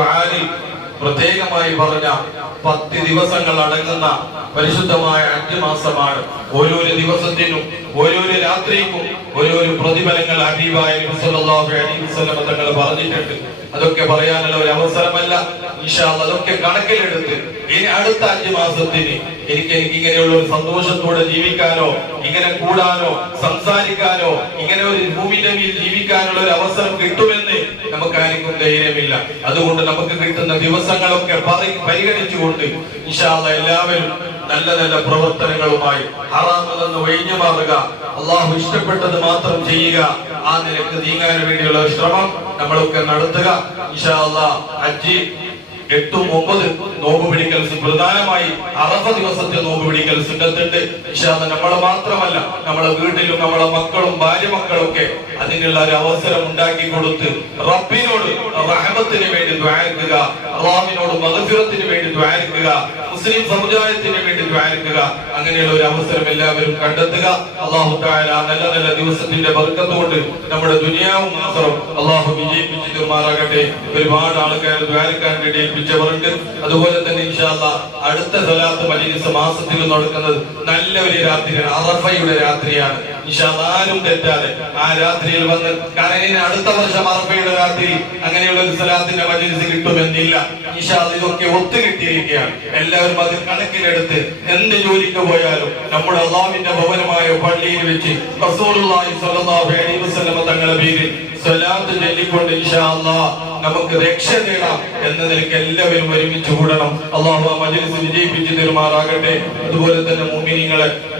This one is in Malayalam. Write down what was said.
ഖുർആനിൽ പ്രത്യേകമായി പറഞ്ഞ 10 ദിവസങ്ങൾ അടങ്ങുന്ന പരിശുദ്ധമായ 5 മാസമാണ്. ഓരോരോ ദിവസത്തിനും ഓരോരോ രാത്രിക്കും ഓരോരോ പ്രതിഫലങ്ങൾ ഹബീബായ നബി സല്ലല്ലാഹു അലൈഹി വസല്ലം തങ്ങൾ പറഞ്ഞിട്ടുണ്ട്. അതൊക്കെ പറയാനുള്ള ഒരു അവസരമല്ല. ഇൻഷാ അല്ലാഹ് അതൊക്കെ കണക്കിലെടുത്ത് ഇനി അടുത്ത 5 മാസത്തിന് എനിക്ക് ഇങ്ങനെയുള്ള ഒരു സന്തോഷത്തോടെ ജീവിക്കാനോ, ഇങ്ങനെ കൂടാനോ, സംസാരിക്കാനോ, ഇങ്ങനെ ഒരു ഭൂമിയുടെ മേൽ ജീവിക്കാനുള്ള ഒരു അവസരം കിട്ടുമെന്ന് നമുക്കാർക്കും ധൈര്യമില്ല. അതുകൊണ്ട് നമുക്ക് കിട്ടുന്ന ദിവസങ്ങളൊക്കെ പരിഗണിച്ചുകൊണ്ട് ഇൻഷാ അല്ലാഹ് എല്ലാവരും നല്ല നല്ല പ്രവർത്തനങ്ങളുമായി ഹറാമിൽ നിന്ന് ഒഴിഞ്ഞു മാറുക, അള്ളാഹു ഇഷ്ടപ്പെട്ടത് മാത്രം ചെയ്യുക, ആ നിലക്ക് നീങ്ങാൻ വേണ്ടിയുള്ള ശ്രമം നമ്മളൊക്കെ നടത്തുക. ഇൻഷാ അല്ലാഹ് ഹജ്ജ് 8, 9 നോമ്പ് പിടിക്കൽ പ്രധാനമായി അറഫ ദിവസത്തെ നോമ്പ് പിടിക്കൽ സുന്നത്തുണ്ട്. ഇൻഷാ അല്ലാഹ് നമ്മളെ മാത്രമല്ല നമ്മളെ വീട്ടിലും നമ്മളെ മക്കളും ഭാര്യ മക്കളൊക്കെ അതിനുള്ള ഒരു അവസരം ഉണ്ടാക്കി കൊടുത്ത് റബ്ബിനോട് റഹ്മത്തിന് വേണ്ടി ദുആഇക്കുക, അല്ലാഹുവിനോട് മഗ്ഫിറത്തിന് വേണ്ടി ദുആഇക്കുക, മുസ്ലിം സമുദായത്തിന് വേണ്ടി ദുആഇക്കുക. അങ്ങനെയുള്ള ഒരു അവസരം എല്ലാവരും കണ്ടെത്തുക. അല്ലാഹു തആല നല്ല നല്ല ദിവസത്തിന്റെ ബർക്കത്ത് കൊണ്ട് നമ്മുടെ ദുനിയാവും ആഖിറവും അല്ലാഹു വിജയിപ്പിച്ചു തരുമാറാകട്ടെ. ഒരുപാട് ആൾക്കാർ ദുആഇക്കാൻ വേണ്ടി ഏൽപ്പിച്ചവരുണ്ട്. അതുപോലെ തന്നെ ഇൻഷാ അല്ലാഹ് അടുത്ത സ്വലാത്ത് മജ്‌ലിസ് മാസത്തിൽ നടക്കുന്നത് നല്ല ഒരു രാത്രിയാണ്, അറഫയുടെ രാത്രിയാണ്. ഇൻഷാ അല്ലാഹ് ആരും തെറ്റാതെ ആ രാത്രിയിൽ വന്ന്, കാരണം അടുത്ത വർഷം അറഫയുടെ രാത്രി അങ്ങനെയുള്ള ഒരു സ്വലാത്തിന്റെ മജ്‌ലിസ് കിട്ടുമെന്നില്ല. ഇൻഷാ അല്ലാഹ് ഇതൊക്കെ ഒത്തുകിട്ടിയിരിക്കുകയാണ്. എല്ലാവരും അത് കണക്കിലെടുത്ത് എന്ത് ജോലിക്ക് പോയാലും നമ്മുടെ അല്ലാഹുവിന്റെ ഭവനമായ പള്ളിയിൽ വെച്ച് റസൂലുള്ളാഹി സ്വല്ലല്ലാഹു അലൈഹി വസല്ലം തങ്ങളുടെ പേരിൽ സ്വലാത്ത് ചൊല്ലിക്കൊണ്ട് ഇൻഷാ അല്ലാഹ് നമുക്ക് രക്ഷ നേടാം എന്ന നിലയ്ക്ക് എല്ലാവരും ഒരുമിച്ച് കൂടണം. അല്ലാഹു ആ മജ്‌ലിസ് വിജയിപ്പിച്ചു തരുമാറാകട്ടെ. അതുപോലെ തന്നെ മുഅ്മിനീങ്ങളെ